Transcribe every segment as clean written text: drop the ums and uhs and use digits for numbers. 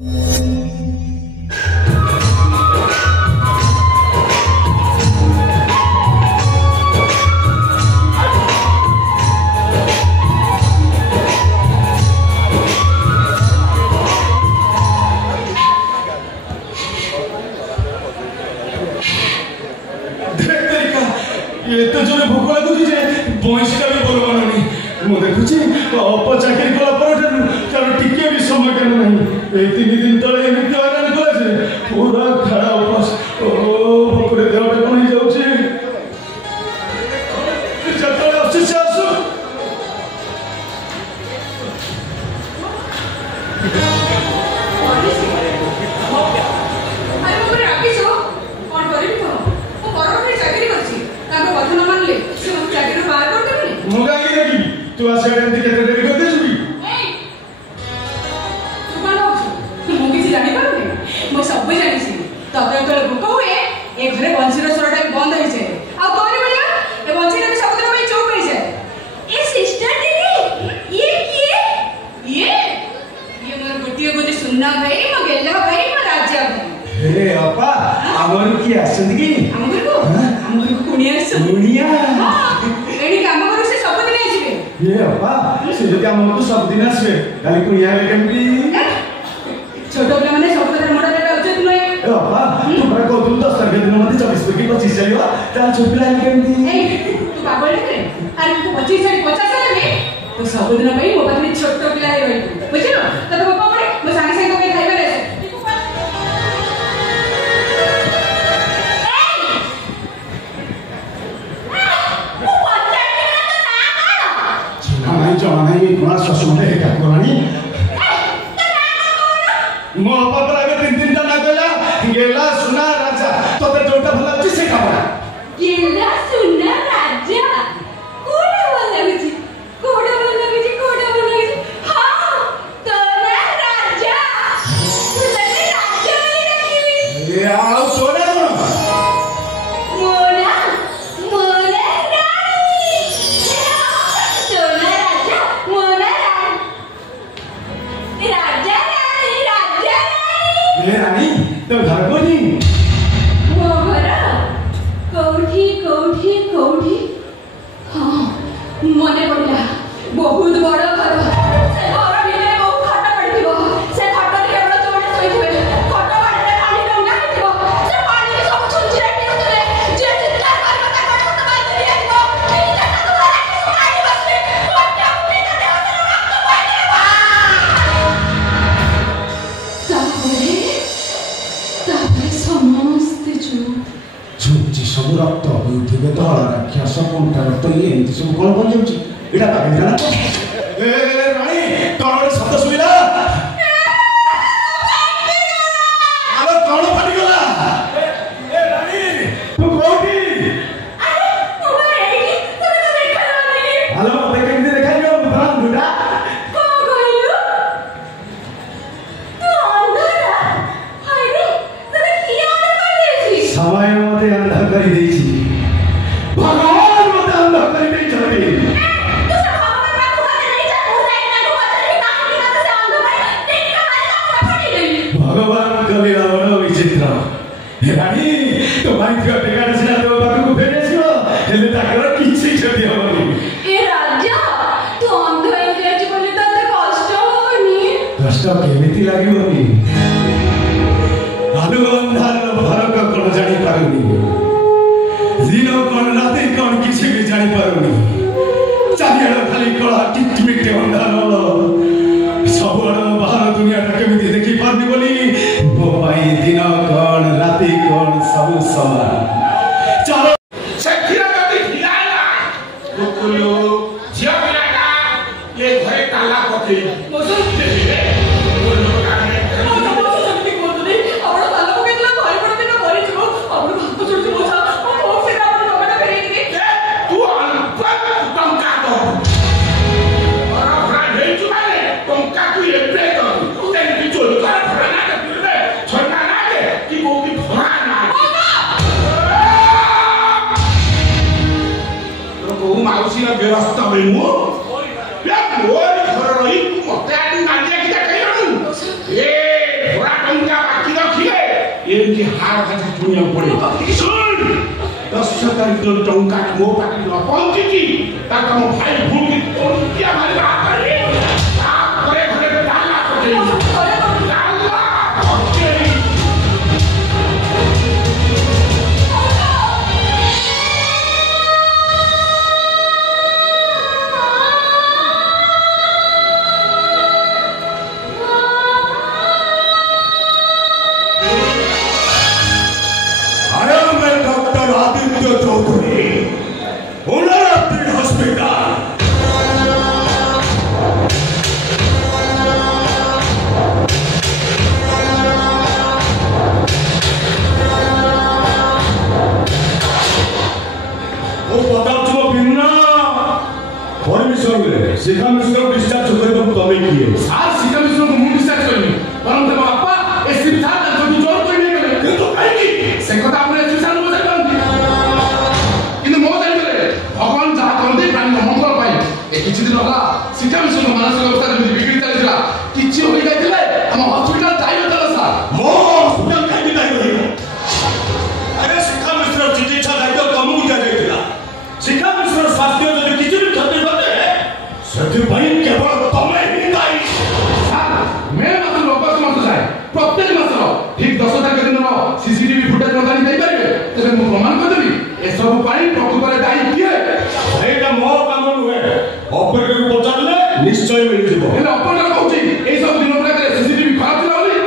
ଏତେ ଜୋରେ ଭୋକ ଲାଗୁଛି ଯେ ବଇଁଶୀଟା ବି ଭଲ ବନାନି। ମୁଁ ଦେଖୁଛି ଅପ ଚାକିରି କଲା ପରଠାରୁ ତାର ଟିକେ ବି ସମୟ କେନ ନାହିଁ। ଏଇ 3 ଦିନ ତଳେ ଏମିତି ହଇରାଣ କଲା ଯେ ପୁରା ଖାଡ଼ା ଉପାସ। ଭୋକରେ ଦେହଟା କଣ ହେଇଯାଉଛି। ଯେତେବେଳେ ଆସୁଛି ସେ ଆସୁ। ମୁଁ କାହିଁକି ଦେଖିବି? ତୁ ଆସିବା ଏମିତି କେତେ ଡେରି କରିଦେଇଛୁ କି? ତୁ କଣ ଭାବୁଛୁ? ମୁଁ କିଛି ଜାଣିପାରୁନି? ମୁଁ ସବୁ ଜାଣିଛି। ତତେ ଯେତେବେଳେ ଭୋକ ହୁଏ ଏ ଘରେ ବଂଶୀର ସ୍ୱରଟା ବି ବନ୍ଦ ହେଇଯାଏ। ଆଉ ତୋରି ଭଳିଆ ଏ ବଂଶୀଟା ବି ସବୁଦିନ ପାଇଁ ଚୁପ୍ ହେଇଯାଏ। ଏ ସିଷ୍ଟର ଦିଦି ଇଏ କିଏ? ଇଏ ମୋର ଗୋଟିଏ ବୋଲି ସୁନା ଭାଇ, ମୋ ଗେଲା ଭାଇ, ମୋ ରାଜା ଭାଇ। ହେ ଅପା ଆମର କିଏ ଆସିଛନ୍ତି କି? ଆମ ଘରକୁ କୁଣିଆ ଆସିଛନ୍ତି। କୁଣିଆ? ଏଣିକି ଆମ ଘରକୁ ସେ ସବୁଦିନ ଆସିବେ। ଏ ଅପା ସେ ଯଦି ଆମ ଘରକୁ ସବୁଦିନ ଆସିବେ ତାହେଲେ କୁଣିଆ ହେଲେ କେମିତି? ଛୋଟ ପିଲାମାନେ ସବୁ କଥା ମଡା ଦେବା ଉଚିତ ନୁହେଁ। ଏ ଅପା ତୁ ପରା କହୁଥିଲୁ 10 ତାରିଖ ଦିନ ମତେ 24 କି 25 ଚାଲିବ। ତାହେଲେ ଛୋଟ ପିଲା ହେଲେ କେମିତି? ତୁ ପାଗଳ ହେଇଗଲେ? ଆରେ ତୁ 25 ସାରି 50 ହେଲେ ତୁ ସବୁଦିନ ପାଇଁ ମୋ ପାଖରେ ଛୋଟ ପିଲା ହେଇ ରହିବୁ। ବୁଝିଲୁ? ତତେ ଭୋକ ପଡେ ମୁଁ ସାଙ୍ଗେ ସାଙ୍ଗେ ତୋ ପାଇଁ ଖାଇବାରେ ଆସେ। ଜଣା ନାହିଁ କଣ ଶଶୁମଟେ ଡାକଲାଣି। ମୋ ଅପା ପରା ଏବେ 3-3ଟା ନା କହିଲା ଗେଲା ସୁନା ରାଜା। ତତେ ଯୋଉଟା ଭଲ ଲାଗୁଛି ସେଇଟା ବନା। ଗେଲା ସୁନା ରାଜା କୋଉଟା ଭଲ ଲାଗୁଛି? କୋଉଟା ଭଲ ଲାଗୁଛି? କୋଉଟା ଭଲ ଲାଗୁଛି? ହଁ ତୋରା ରାଜା। ତୁ ତତେ ରାଜା ବୋଲି ଡାକିବି। ଆଉ ତୋରା କଣ? ମୋରା ରାଣୀ। ତୋରା ରାଜା ମୋରା ରାଣୀ। ରାଜା ରାଣୀ। ଏ ରାଣୀ ତୋ ଘର କୋଉଠି? ମୋ ଘର କୋଉଠି? ହଁ ମନେ ପଡ଼ିଲା। ବହୁତ ବଡ଼ ଘର। ସେ ଘର ଭିତରେ ବହୁତ ଖଟ ପଡ଼ିଥିବ। ସେ ଖଟରେ କେବଳ ଚୋର ଶୋଇଥିବେ। ଖଟ ବାଡ଼ିରେ ପାଣି ଡଙ୍ଗା ହେଇଥିବ। ସେ ପାଣିରେ ସବୁ ଛୁଞ୍ଚିରେ ପିଉଥିବେ। ଯିଏ ଚିତ୍କାର କରିବ ତାଙ୍କ ହାତ ବାନ୍ଧି ଦିଆଯିବ। ତାପରେ ସମସ୍ତେ ଛୁଞ୍ଚି ସବୁ ରକ୍ତ ହେଉଥିବେ। ଧଳା ରାକ୍ଷସ କଣ୍ଟା ରକ୍ତ ଏମିତି ସବୁ କଣ ବନିଯାଉଛି? ଏଇଟା ପାଗଳ ନା? ରାଣୀ କଣ ଗୋଟେ ଶବ୍ଦ ଶୁଣିଲା? ଆଲୋ କଣ ପାଟିଗଲା? ରାଣୀ ତୁ କୋଉଠି? ଆଲୋ ମତେ କେମିତି ଦେଖାଯିବ? ଭ୍ରାନ୍ତୁଟା ସମୟ ମତେ ଅନ୍ଧ କରିଦେଇଛି। ଭଗବାନ ମତେ ଅନ୍ଧ କରିଦେଇଛନ୍ତି। ଭଗବାନଙ୍କ ଲୀଳା ବଡ଼ ବିଚିତ୍ର। ରାଣୀ ତୋ ପାଇଁ ଥିବା ଟେକାଟା ସିନା ତୋ ପାଖକୁ ଫେରି ଆସିବ, ହେଲେ ତାଙ୍କର କିଛି କ୍ଷତି ହବନି। କଷ୍ଟ କେମିତି ଲାଗିବନି? ଆଲୁ ଅନ୍ଧାରର ଫରକ କଣ ଜାଣିପାରୁନି। ଦିନ କଣ ରାତି କଣ କିଛି ବି ଜାଣିପାରୁନି। ଚାରିଆଡ ଖାଲି କଳା ଟିଟମିଟ ଅନ୍ଧାର। ସବୁଆଡ ବାହାର ଦୁନିଆଟା କେମିତି ଦେଖିପାରୁନି ବୋଲି ମୋ ପାଇଁ ଦିନ କଣ ରାତି କଣ ସବୁ ସମାନ। ଚାଲ ଝିଅ ପିଲାଟା ଏ ଘରେ ତାଲା ପକେଇ व्यवस्था में मु या मोर घर रही तू मते आडी नालिया की कहलनु ए ଏମିତି ହାଡ଼ ଭାଜି ଶୁଣିବାକୁ ପଡେ ଶୁଣ 10 ତାରିଖ ଟଙ୍କା ମୋ ପାଖରେ ନ ପହଞ୍ଚିଛି ତାକୁ ମୋ ଭାଇ ଭଉଣୀ ଟଙ୍କିଆ ମାରିବା ଆଗରେ ତାପରେ ଘରେ ତାଲା ପକେଇବି शिखा मिश्र को डिस्चार्ज करने को तमे किए आज शिखा मिश्र को मुंह डिस्चार्ज करनी परम देव बापा ए सिद्धार्थ तो जोर कोई नहीं करे किंतु काहे की से কথা आपने सिद्धार्थ को जान किंतु मो जान करे भगवान जहा करते प्राणी मंगल पाई ए किछि दिन होला शिखा मिश्र को मानसिक अवस्था जेମିତି बिगड़ी चलीला किछि होई जाइले हम हॉस्पिटल जाइयो तला सा मो हॉस्पिटल काहे जाइयो अरे शिखा मिश्र चिकित्सा दायित्व कम हो जाइला शिखा मिश्र स्वास्थ्य जदि किछि भी क्षति होते ସେଥିପାଇଁ କେବଳ ତମେ ହିଁ ଦାୟୀ ସାର୍ ମେ ମାସରୁ ଅଗଷ୍ଟ ମାସ ଯାଏ ପ୍ରତ୍ୟେକ ମାସର ଠିକ 10 ତାରିଖ ଦିନର ସିସିଟିଭି ଫୁଟେଜ ମଧ୍ୟ ଦେଇପାରିବେ ତେବେ ମୁଁ ପ୍ରମାଣ କରିଦେବି ଏସବୁ ପାଇଁ ପ୍ରକୃତରେ ଦାୟୀ କିଏ ଏଇଟା ମୋ କାମ ନୁହେଁ ଅପରେଟରକୁ ପଚାରିଲେ ନିଶ୍ଚୟ ମିଳିଯିବ ହେଲେ ଅପରେଟର କହୁଛି ଏଇ ସବୁ ଦିନ ଗୁଡ଼ାକରେ ସିସିଟିଭି ଖରାପ ଥିଲା ବୋଲି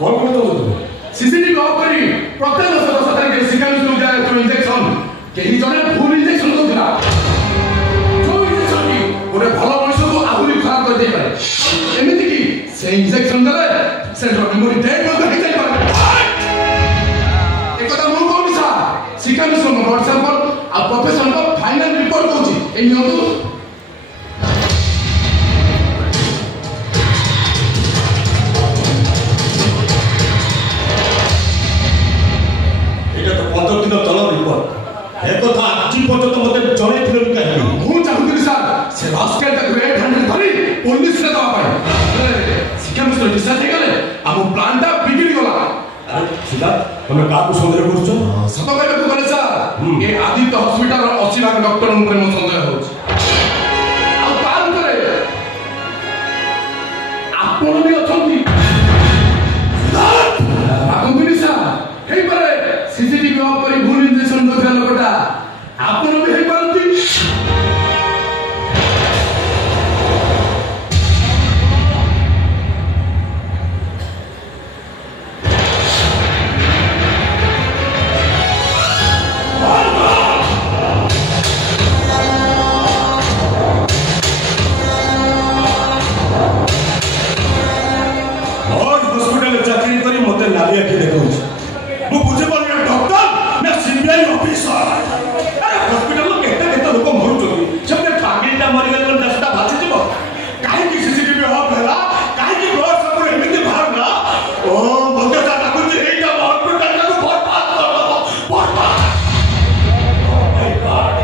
କଣ କହୁଛନ୍ତି ସିସିଟିଭି ଅଫ୍ କରି ପ୍ରତ୍ୟେକ ମାସ 10 ତାରିଖରେ ଶିଖା ମିଶ୍ର ଯାଏ ଇଞ୍ଜେକ୍ସନ କେହି ଜଣେ ଭୁଲ ଇଞ୍ଜେକ୍ସନ ଦେଉଥିଲା ଗୋଟେ ଭଲ ମଣିଷକୁ ଆହୁରି ଖରାପ କରିଦେଇପାରେ ଏମିତି କି ସେ ଇଞ୍ଜେକ୍ସନ ଦେଲେ ସେ ମେମୋରି ଡେଡ୍ ମଧ୍ୟ ହେଇଯାଇପାରେ ଏକଥା ମୁଁ କହୁନି ସାର୍ ଶିଖା ମିଶ୍ରଙ୍କ ବ୍ଲଡ୍ ସାମ୍ପଲ ଆଉ ପ୍ରଫେସରଙ୍କ ଫାଇନାଲ ରିପୋର୍ଟ କହୁଛି ଏଇ ନିଅନ୍ତୁ ଏଇଟା ତ 15 ଦିନ ତଳ ରିପୋର୍ଟ ଏକଥା ଆଜି ପର୍ଯ୍ୟନ୍ତ ମୋତେ ଜଣେଇଥିଲେ ବି କାହିଁକି ମୁଁ ଚାହୁଁଥିଲି ସାର୍ ସେ ରସ୍କେଲଟାକୁ ରେଡ୍ ହ୍ୟାଣ୍ଡରେ ଧରି ପୋଲିସରେ ଦେବା ପାଇଁ ଶିକ୍ଷା ମିଶ୍ର ଡିସଚାର୍ଜ ହେଇଗଲେ ଆମ ପ୍ଲାନ୍ଟା ବିଗିଡ଼ି ଗଲା ସିଧା ତମେ କାହାକୁ ସନ୍ଦେହ କରୁଛ ସତ କହିବାକୁ ଗଲେ ସାର୍ ଏ ଆଦିତ୍ୟ ହସ୍ପିଟାଲର 80 ଭାଗ ଡକ୍ଟରଙ୍କ ଉପରେ ମୋ ସନ୍ଦେହ ହେଉଛି ଆଉ ତା ଭିତରେ ଆପଣ ବି ଅଛନ୍ତି ଭାବନ୍ତୁନି ସାର୍ ହେଇପାରେ ସିସିଟିଭି ଅଫ୍ କରି ଭୁଲ ଇଞ୍ଜେକ୍ସନ ଦେଉଥିବା ଲୋକଟା ଆପଣ ବି ହେଇପାରନ୍ତି नाली आखि देखौछ मु बुझे पानी डॉक्टर ना सीबीआई ऑफिसर अरे हॉस्पिटल में केते केते लोक मरुचोती जब पागलटा मरि गेल 10टा भाजी जीव काहे की सीसीटीवी ऑफ होला काहे की ब्लड सब एमिति बाहरला ओ मते ता कुछ एटा हॉस्पिटल को बर्बाद कर दो बर्बाद ओ माय गॉड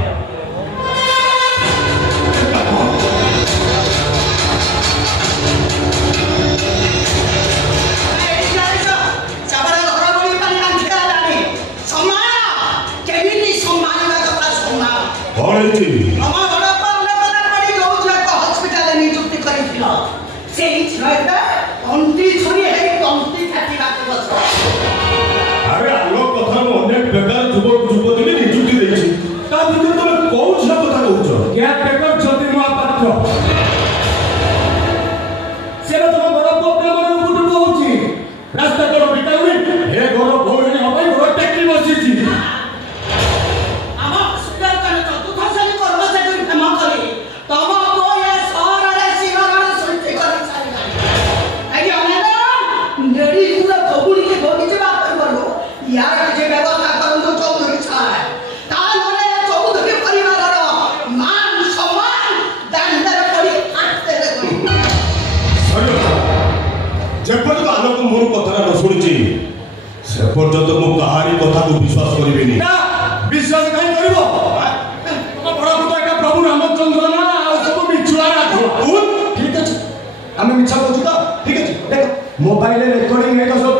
আমার বড়পা উনার পড়ি গৌজ একটা হসপিটালে নিযুক্তি করেছিল সেই ছয়টা তন্ত্রী ছড়ি হেই তন্ত্রী থাকি রাখতে বছর আরে আলো কথা অনেক বেকার যুবক যুবতী নিযুক্তি দেইছি তা ভিতরে তুমি কোন ঝিলা কথা কହୁଛ কেয়ার টেকর জ্যোতি মহাপাত্র সেটা তোমার বড় প্রবলেম উপর হচ্ছে রাস্তা কোন বিটাউনি হে ঘর ভৌরণী হবে ঘর টেকি বসিছি যেপর্যন্ত আলোক মোর কথাটা ন শুনিছি সে পর্যন্ত মু কাহারি কথাকে বিশ্বাস করিবিনি না বিশ্বাস কাই করিব তোমার বড় কথা একটা প্রভু রামচন্দ্র না আর সব মিছুয়া রাখো ঠিক আছে আমি মিছা বলছি তো ঠিক আছে দেখো মোবাইলে রেকর্ডিং এটা সব